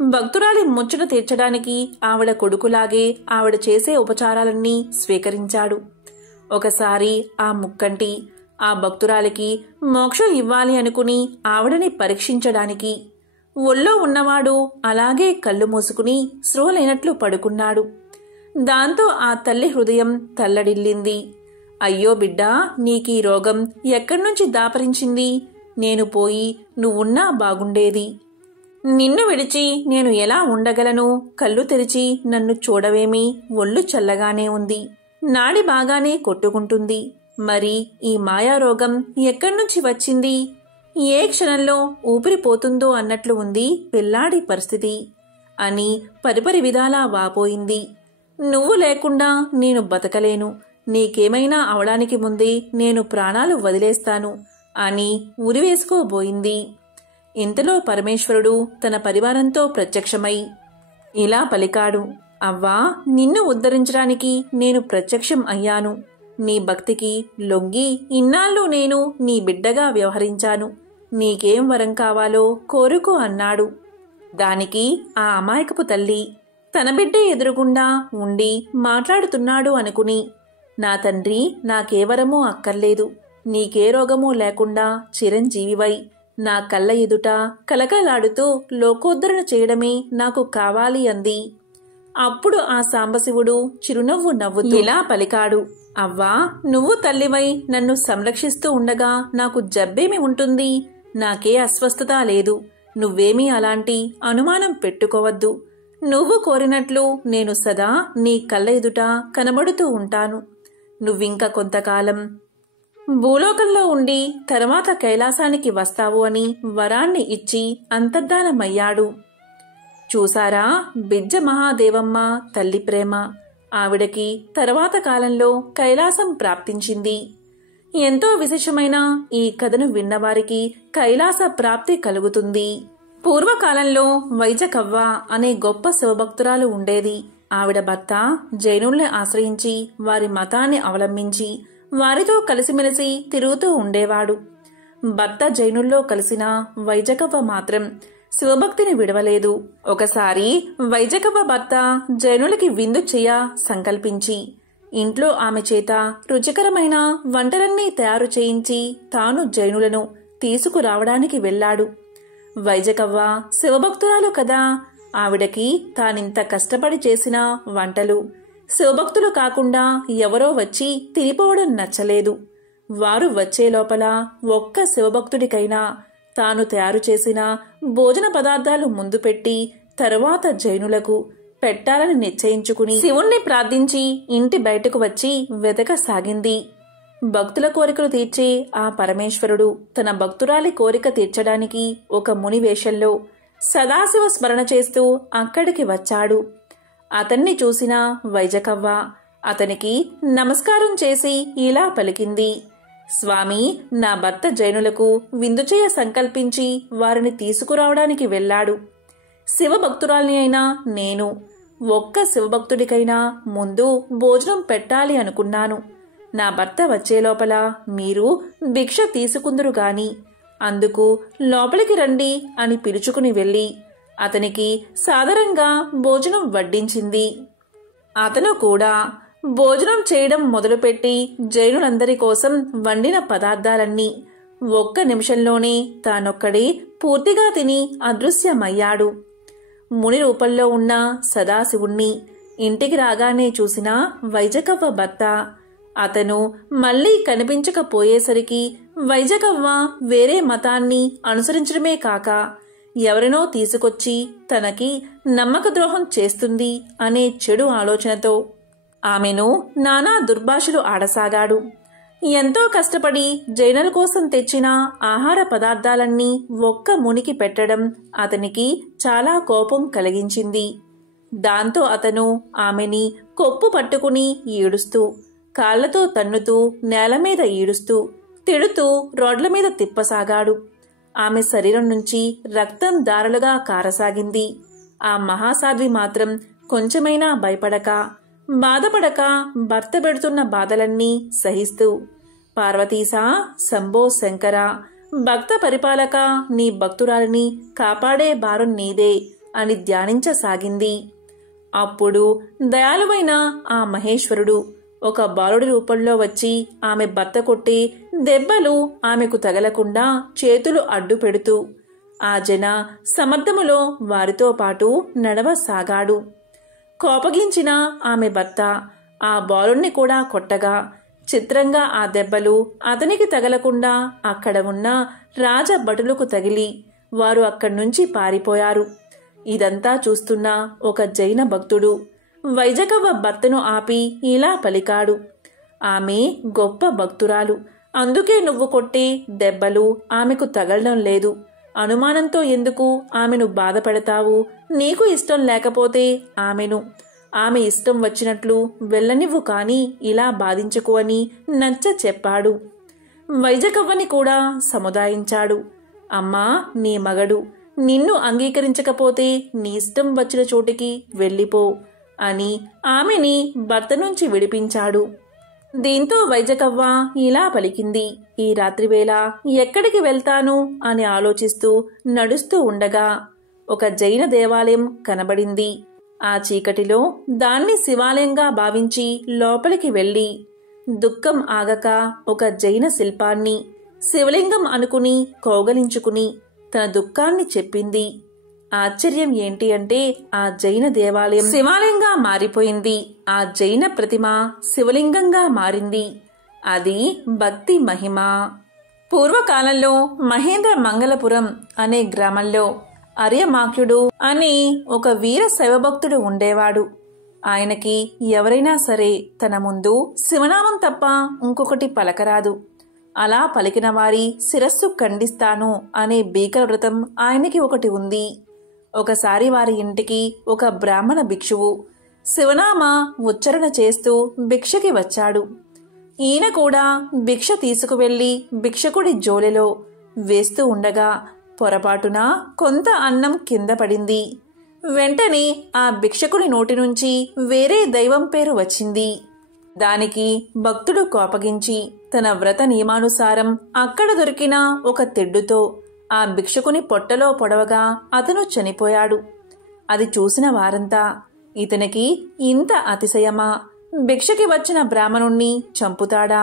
భక్తురాలి ముచ్చట తీర్చడానికి ఆవిడ కొడుకులాగే ఆవిడ చేసే ఉపచారాలన్నీ స్వీకరించాడు. ఒకసారి ఆ ముక్కంటి ఆ భక్తురాలికి మోక్షం ఇవ్వాలి అనుకుని ఆవిడని పరీక్షించడానికి ఒళ్ళో ఉన్నవాడు అలాగే కళ్ళు మూసుకుని స్రోలైనట్లు పడుకున్నాడు. దాంతో ఆ తల్లి హృదయం తల్లడిల్లింది. అయ్యో బిడ్డా, నీకీ రోగం ఎక్కడ్నుంచి దాపరించింది? నేను పోయి నువ్వున్నా బాగుండేది. నిన్ను విడిచి నేను ఎలా ఉండగలను? కళ్ళు తెరిచి నన్ను చూడవేమి? ఒళ్ళు చల్లగానే ఉంది, నాడి బాగానే కొట్టుకుంటుంది. మరి ఈ మాయారోగం ఎక్కడ్నుంచి వచ్చింది? ఏ క్షణంలో ఊపిరిపోతుందో అన్నట్లు ఉంది పిల్లాడి పరిస్థితి అని పరిపరి విధాలా వాపోయింది. నువ్వు లేకుండా నేను బతకలేను. నీకేమైనా అవడానికి ముందే నేను ప్రాణాలు వదిలేస్తాను అని ఉరివేసుకోబోయింది. ఇంతలో పరమేశ్వరుడు తన పరివారంతో ప్రత్యక్షమై ఇలా పలికాడు, అవ్వా, నిన్ను ఉద్ధరించడానికి నేను ప్రత్యక్షం అయ్యాను. నీ భక్తికి లొంగి ఇన్నాళ్ళు నేను నీ బిడ్డగా వ్యవహరించాను. నీకేం వరం కావాలో కోరుకో అన్నాడు. దానికి ఆ అమాయకపు తల్లి తన బిడ్డే ఎదురుగుండా ఉండి మాట్లాడుతున్నాడు అనుకుని, నా తండ్రి, నాకేవరమూ అక్కర్లేదు. నీకే రోగమూ లేకుండా చిరంజీవివై నా కళ్ళ ఎదుట కలకలాడుతూ లోకోద్ధరణ చేయడమే నాకు కావాలి అంది. అప్పుడు ఆ సాంబశివుడు చిరునవ్వు నవ్వుతూ ఇలా పలికాడు, అవ్వా, నువ్వు తల్లివై నన్ను సంరక్షిస్తూ ఉండగా నాకు జబ్బేమి ఉంటుంది? నాకే అస్వస్థత లేదు. నువ్వేమీ అలాంటి అనుమానం పెట్టుకోవద్దు. నువ్వు కోరినట్లు నేను సదా నీ కళ్ళ ఎదుట కనబడుతూ ఉంటాను. నువ్వింక కొంతకాలం భూలోకంలో ఉండి తర్వాత కైలాసానికి వస్తావు అని వరాన్ని ఇచ్చి అంతర్ధానమయ్యాడు. చూసారా బిజ్జ మహాదేవమ్మ తల్లి ప్రేమ. ఆవిడకి తర్వాత కాలంలో కైలాసం ప్రాప్తించింది. ఎంతో విశేషమైన ఈ కథను విన్నవారికి కైలాస ప్రాప్తి కలుగుతుంది. పూర్వకాలంలో వైజకవ్వ అనే గొప్ప శివభక్తురాలు ఉండేది. ఆవిడ భర్త జైనుల్ని ఆశ్రయించి వారి మతాన్ని అవలంబించి వారితో కలిసిమెలిసి తిరుగుతూ ఉండేవాడు. భర్త జైనుల్లో కలిసిన వైజకవ్వ మాత్రం శివభక్తిని విడవలేదు. ఒకసారి వైజకవ్వ భర్త జైనులకి విందు చేయ సంకల్పించి ఇంట్లో ఆమె చేత రుచికరమైన వంటలన్నీ తయారు చేయించి తాను జైనులను తీసుకురావడానికి వెళ్లాడు. వైజకవ్వ శివభక్తురాలు కదా, ఆవిడకి తానింత కష్టపడి చేసిన వంటలు శివభక్తులు కాకుండా ఎవరో వచ్చి తినిపోవడం నచ్చలేదు. వారు వచ్చే లోపల ఒక్క శివభక్తుడికైనా తాను తయారు చేసిన భోజన పదార్థాలు ముందు పెట్టి తరువాత జైనులకు పెట్టాలని నిశ్చయించుకుని శివుణ్ణి ప్రార్థించి ఇంటి బయటకు వచ్చి వెతకసాగింది. భక్తుల కోరికలు తీర్చే ఆ పరమేశ్వరుడు తన భక్తురాలి కోరిక తీర్చడానికి ఒక ముని వేషంలో సదాశివ స్మరణ చేస్తూ అక్కడికి వచ్చాడు. అతన్ని చూసిన వైజకవ్వ అతనికి నమస్కారం చేసి ఇలా పలికింది, స్వామి, నా భర్త జైనులకు విందు చేయ సంకల్పించి వారిని తీసుకురావడానికి వెళ్లాడు. శివభక్తురాల్ని అయినా నేను ఒక్క శివభక్తుడికైనా ముందు భోజనం పెట్టాలి అనుకున్నాను. నా భర్త వచ్చే లోపల మీరు భిక్ష తీసుకుందురు గాని అందుకు లోపలికి రండి అని పిలుచుకుని వెళ్లి అతనికి సాదరంగా భోజనం వడ్డించింది. అతను కూడా భోజనం చేయడం మొదలుపెట్టి జైనులందరి కోసం వండిన పదార్థాలన్నీ ఒక్క నిమిషంలోనే తానొక్కడే పూర్తిగా తిని అదృశ్యమయ్యాడు. ముని రూపంలో ఉన్న సదాశివుణ్ణి ఇంటికి రాగానే చూసిన వైజకవ్వ భర్త. అతను మళ్లీ కనిపించకపోయేసరికి వైజకవ్వ వేరే మతాన్ని అనుసరించడమే కాక ఎవరినో తీసుకొచ్చి తనకి నమ్మకద్రోహం చేస్తుంది అనే చెడు ఆలోచనతో ఆమెను నానా దుర్భాషలు ఆడసాగాడు. ఎంతో కష్టపడి జైనల కోసం తెచ్చిన ఆహార పదార్థాలన్నీ ఒక్క మునికి పెట్టడం అతనికి చాలా కోపం కలిగించింది. దాంతో అతను ఆమెని కొప్పు పట్టుకుని ఈడుస్తూ, కాళ్లతో తన్నుతూ, నేలమీద ఈడుస్తూ, తిడుతూ రోడ్ల మీద తిప్పసాగాడు. ఆమె శరీరం నుంచి రక్తం దారలుగా కారసాగింది. ఆ మహాసాధ్వి మాత్రం కొంచెమైనా భయపడక, బాధపడక భర్త పెడుతున్న బాధలన్నీ సహిస్తూ, పార్వతీసా, శంభో శంకర, భక్త పరిపాలక, నీ భక్తురాలిని కాపాడే భారం నీదే అని ధ్యానించసాగింది. అప్పుడు దయాళువైన ఆ మహేశ్వరుడు ఒక బాలుడి రూపంలో వచ్చి ఆమె భర్త కొట్టి దెబ్బలు ఆమెకు తగలకుండా చేతులు అడ్డు పెడుతూ ఆ జన సమర్థములో వారితో పాటు నడవసాగాడు. కోపగించిన ఆమె భర్త ఆ బాలుణ్ణి కూడా కొట్టగా చిత్రంగా ఆ దెబ్బలు అతనికి తగలకుండా అక్కడ ఉన్న రాజభటులకు తగిలి వారు అక్కడ్నుంచి పారిపోయారు. ఇదంతా చూస్తున్న ఒక జైన భక్తుడు వైజకవ్వ భర్తను ఆపి ఇలా పలికాడు. ఆమె గొప్ప భక్తురాలు, అందుకే నువ్వు కొట్టే దెబ్బలు ఆమెకు తగలడం లేదు. అనుమానంతో ఎందుకు ఆమెను బాధపెడతావు? నీకు ఇష్టం లేకపోతే ఆమె ఇష్టం వచ్చినట్లు వెళ్ళనివ్వు, కాని ఇలా బాధించకు అని నచ్చ చెప్పాడు. వైజకవ్వని కూడా సముదాయించాడు. అమ్మా, నీ మగడు నిన్ను అంగీకరించకపోతే నీ ఇష్టం వచ్చిన చోటికి వెళ్ళిపో అని ఆమెని భర్త నుంచి విడిపించాడు. దీంతో వైజకవ్వ ఇలా పలికింది. ఈ రాత్రివేళ ఎక్కడికి వెళ్తాను అని ఆలోచిస్తూ నడుస్తూ ఉండగా ఒక జైన దేవాలయం కనబడింది. ఆ చీకటిలో దాన్ని శివాలయంగా భావించి లోపలికి వెళ్లి దుఃఖం ఆగక ఒక జైన శిల్పాన్ని శివలింగం అనుకుని కౌగలించుకుని తన దుఃఖాన్ని చెప్పింది. ఆశ్చర్యం ఏంటి అంటే ఆ జైన దేవాలయం శివాలయంగా మారిపోయింది. ఆ జైన ప్రతిమ శివలింగంగా మారింది. అది భక్తి మహిమ. పూర్వకాలంలో మహేంద్ర మంగళపురం అనే గ్రామంలో అర్యమాఖ్యుడు అనే ఒక వీర శైవభక్తుడు ఉండేవాడు. ఆయనకి ఎవరైనా సరే తన ముందు శివనామం తప్ప ఇంకొకటి పలకరాదు. అలా పలికిన వారి శిరస్సు ఖండిస్తాను అనే భీకర వ్రతం ఆయనకి ఒకటి ఉంది. ఒకసారి వారి ఇంటికి ఒక బ్రాహ్మణ భిక్షువు శివనామ ఉచ్చరణ చేస్తూ భిక్షకి వచ్చాడు. ఈయన కూడా భిక్ష తీసుకువెళ్లి భిక్షకుడి జోలెలో వేస్తూ ఉండగా పొరపాటున కొంత అన్నం కింద పడింది. వెంటనే ఆ భిక్షకుడి నోటి నుంచి వేరే దైవం పేరు వచ్చింది. దానికి భక్తుడు కోపగించి తన వ్రత నియమానుసారం అక్కడ దొరికిన ఒక తెడ్డుతో ఆ భిక్షకుని పొట్టలో పొడవగా అతను చనిపోయాడు. అది చూసిన వారంతా ఇతనికి ఇంత అతిశయమా? భిక్షకి వచ్చిన బ్రాహ్మణుణ్ణి చంపుతాడా?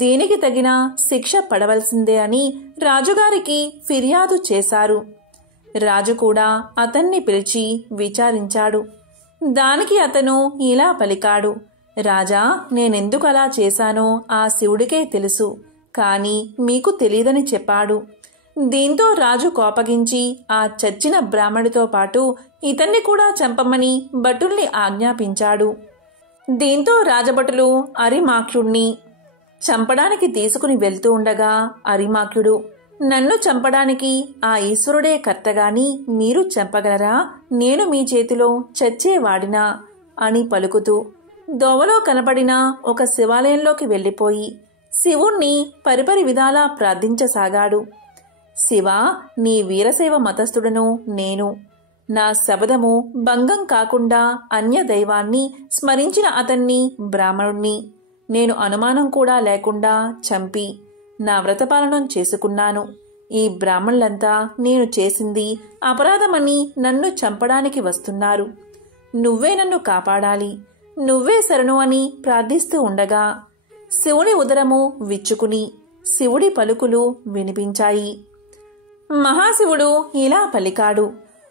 దీనికి తగిన శిక్ష పడవలసిందే అని రాజుగారికి ఫిర్యాదు చేశారు. రాజు కూడా అతన్ని పిలిచి విచారించాడు. దానికి అతను ఇలా పలికాడు. రాజా, నేనెందుకు అలా చేశానో ఆ శివుడికే తెలుసు, కాని మీకు తెలియదని చెప్పాడు. దీంతో రాజు కోపగించి ఆ చచ్చిన బ్రాహ్మడితో పాటు ఇతన్ని కూడా చంపమని భటుల్ని ఆజ్ఞాపించాడు. దీంతో రాజభటులు అరిమాఖ్యుణ్ణి చంపడానికి తీసుకుని వెళ్తూ ఉండగా అరిమాఖ్యుడు, నన్ను చంపడానికి ఆ ఈశ్వరుడే కర్తగాని మీరు చంపగలరా? నేను మీ చేతిలో చచ్చేవాడినా అని పలుకుతూ దోవలో కనపడిన ఒక శివాలయంలోకి వెళ్లిపోయి శివుణ్ణి పరిపరి విధాలా ప్రార్థించసాగాడు. శివా, నీ వీరశైవ మతస్థుడను నేను. నా శబదము భంగం కాకుండా అన్య దైవాన్ని స్మరించిన అతన్ని బ్రాహ్మణుణ్ణి నేను అనుమానం కూడా లేకుండా చంపి నా వ్రతపాలనం చేసుకున్నాను. ఈ బ్రాహ్మణులంతా నేను చేసింది అపరాధమని నన్ను చంపడానికి వస్తున్నారు. నువ్వే నన్ను కాపాడాలి, నువ్వే శరణు అని ప్రార్థిస్తూ ఉండగా శివుని ఉదరము విచ్చుకుని శివుడి పలుకులు వినిపించాయి. మహాశివుడు ఇలా పలికాడు.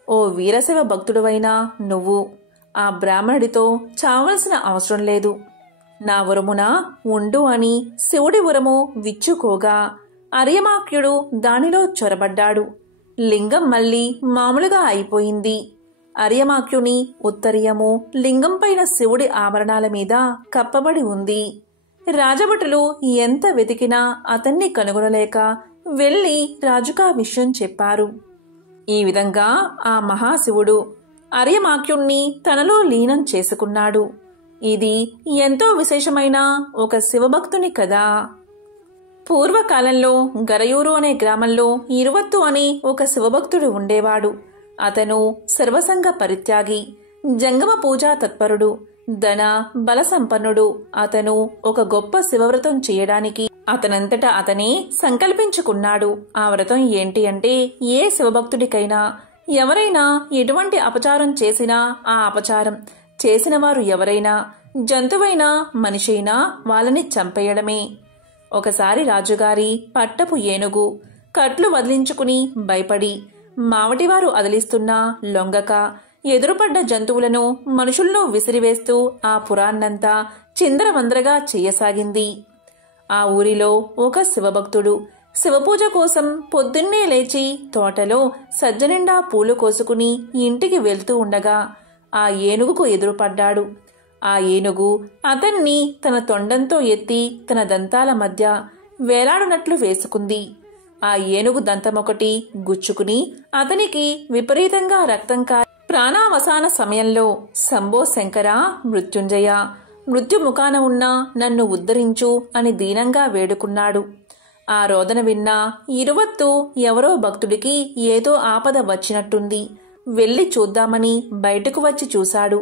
ఓ వీరశైవ భక్తుడువైన నువ్వు ఆ బ్రాహ్మణుడితో చావలసిన అవసరం లేదు, నా ఉరమున ఉండు అని శివుడి ఉరము విచ్చుకోగా అర్యమాఖ్యుడు దానిలో చొరబడ్డాడు. లింగం మళ్ళీ మామూలుగా అయిపోయింది. అర్యమాఖ్యుని ఉత్తరీయము లింగం పైన శివుడి ఆభరణాల మీద కప్పబడి ఉంది. రాజభటులు ఎంత వెతికినా అతన్ని కనుగొనలేక వెళ్లి రాజుకా విషయం చెప్పారు. ఈ విధంగా ఆ మహాశివుడు అర్యమాఖ్యుణ్ణి తనలో లీనం చేసుకున్నాడు. ఇది ఎంతో విశేషమైన ఒక శివభక్తుని కథ. పూర్వకాలంలో గరయూరు అనే గ్రామంలో ఇరువత్తు అని ఒక శివభక్తుడు ఉండేవాడు. అతను సర్వసంగ పరిత్యాగి, జంగమ పూజా తత్పరుడు, ధన బల సంపన్నుడు. అతను ఒక గొప్ప శివవ్రతం చేయడానికి అతనంతటా అతనే సంకల్పించుకున్నాడు. ఆ వ్రతం ఏంటి అంటే, ఏ శివభక్తుడికైనా ఎవరైనా ఎటువంటి అపచారం చేసినా ఆ అపచారం చేసిన వారు ఎవరైనా జంతువైనా మనిషైనా వాళ్ళని చంపేయడమే. ఒకసారి రాజుగారి పట్టపు ఏనుగు కట్లు వదిలించుకుని భయపడి మావటివారు అదిలిస్తున్నా లొంగక ఎదురుపడ్డ జంతువులను మనుషులను విసిరివేస్తూ ఆ పురాన్నంతా చిందరవందరగా చెయ్యసాగింది. ఆ ఊరిలో ఒక శివభక్తుడు శివపూజ కోసం పొద్దున్నే లేచి తోటలో సజ్జనిండా పూలు కోసుకుని ఇంటికి వెళ్తూ ఉండగా ఆ ఏనుగుకు ఎదురుపడ్డాడు. ఆ ఏనుగు అతన్ని తన తొండంతో ఎత్తి తన దంతాల మధ్య వేలాడునట్లు వేసుకుంది. ఆ ఏనుగు దంతమొకటి గుచ్చుకుని అతనికి విపరీతంగా రక్తం కారి ప్రాణావసాన సమయంలో శంభో శంకర మృత్యుంజయ, మృత్యుముఖాన ఉన్న నన్ను ఉద్ధరించు అని దీనంగా వేడుకున్నాడు. ఆ రోదన విన్నా ఇరువత్తు ఎవరో భక్తుడికి ఏదో ఆపద వచ్చినట్టుంది, వెళ్లి చూద్దామని బయటకు వచ్చి చూశాడు.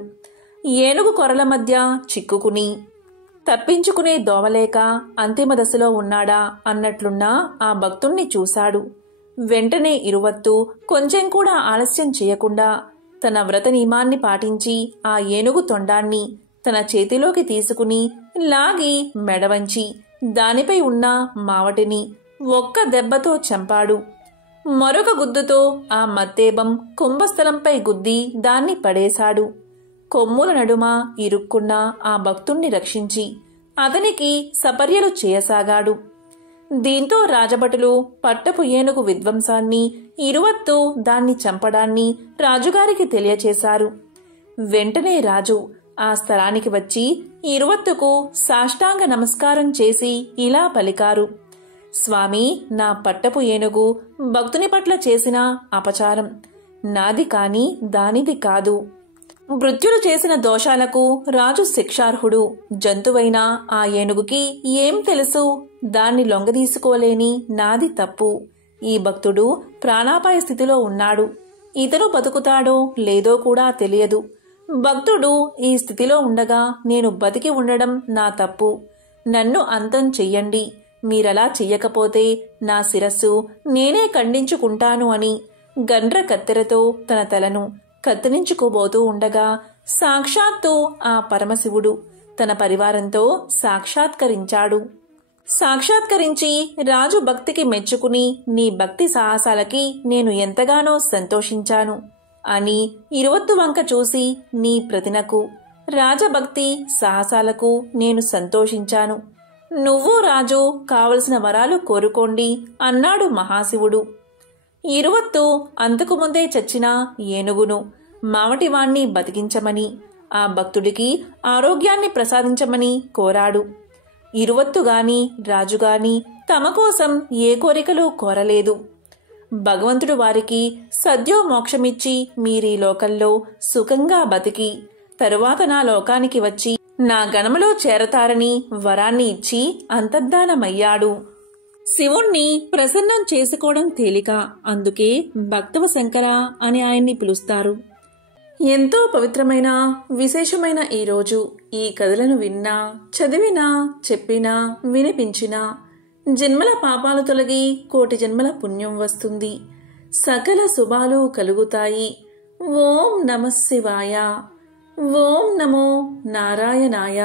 ఏనుగు కొరల మధ్య చిక్కుకుని తప్పించుకునే దోవలేక అంతిమ దశలో ఉన్నాడా అన్నట్లున్నా ఆ భక్తుణ్ణి చూశాడు. వెంటనే ఇరువత్తు కొంచెం కూడా ఆలస్యం చేయకుండా తన వ్రత నియమాన్ని పాటించి ఆ ఏనుగు తొండాన్ని తన చేతిలోకి తీసుకుని లాగి మెడవంచి దానిపై ఉన్న మావటిని ఒక్క దెబ్బతో చంపాడు. మరొక గుద్దుతో ఆ మత్తేబం కుంభస్థలంపై గుద్ది దాన్ని పడేశాడు. కొమ్ముల నడుమ ఇరుక్కున్న ఆ భక్తుణ్ణి రక్షించి అతనికి సపర్యలు చేయసాగాడు. దీంతో రాజభటులు పట్టపు ఏనుగు విధ్వంసాన్ని, ఇరువత్తు దాన్ని చంపడాన్ని రాజుగారికి తెలియచేశారు. వెంటనే రాజు ఆ స్థలానికి వచ్చి ఇరువత్తుకు సాష్టాంగ నమస్కారం చేసి ఇలా పలికారు: స్వామి, నా పట్టపు ఏనుగు భక్తుని పట్ల చేసిన అపచారం నాది కాని దానిది కాదు. మృత్యులు చేసిన దోషాలకు రాజు శిక్షార్హుడు. జంతువైనా ఆ ఏనుగుకి ఏం తెలుసు? దాన్ని లొంగదీసుకోలేని నాది తప్పు. ఈ భక్తుడు ప్రాణాపాయ స్థితిలో ఉన్నాడు. ఇతను బతుకుతాడో లేదో కూడా తెలియదు. భక్తుడు ఈ స్థితిలో ఉండగా నేను బతికి ఉండడం నా తప్పు. నన్ను అంతం చెయ్యండి. మీరలా చెయ్యకపోతే నా శిరస్సు నేనే ఖండించుకుంటాను అని గండ్ర కత్తెరతో తన తలను కత్తిరించుకోబోతూ ఉండగా సాక్షాత్తు ఆ పరమశివుడు తన పరివారంతో సాక్షాత్కరించాడు. సాక్షాత్కరించి రాజు భక్తికి మెచ్చుకుని నీ భక్తి సాహసాలకి నేను ఎంతగానో సంతోషించాను అని ఇరువత్తు వంక చూసి నీ ప్రతినకు రాజభక్తి సాహసాలకు నేను సంతోషించాను. నువ్వు రాజు కావలసిన వరాలు కోరుకోండి అన్నాడు మహాశివుడు. ఇరువత్తు అంతకుముందే చచ్చిన ఏనుగును మావటివాణ్ణి బతికించమని, ఆ భక్తుడికి ఆరోగ్యాన్ని ప్రసాదించమని కోరాడు. ఇరువత్తుగాని రాజుగాని తమ కోసం ఏ కోరికలు కోరలేదు. భగవంతుడు వారికి సద్యో మోక్షమిచ్చి మీరీ లోకంలో సుఖంగా బతికి తరువాత నా లోకానికి వచ్చి నా గణములో చేరతారని వరాన్ని ఇచ్చి అంతర్ధానమయ్యాడు. శివుణ్ణి ప్రసన్నం చేసుకోవడం తేలిక, అందుకే భక్తవ శంకర అని ఆయన్ని పిలుస్తారు. ఎంతో పవిత్రమైన విశేషమైన ఈ రోజు ఈ కథలను విన్నా, చదివినా, చెప్పినా, వినిపించినా జన్మల పాపాలు తొలగి కోటి జన్మల పుణ్యం వస్తుంది. సకల శుభాలు కలుగుతాయి. ఓం నమః శివాయ. ఓం నమో నారాయణాయ.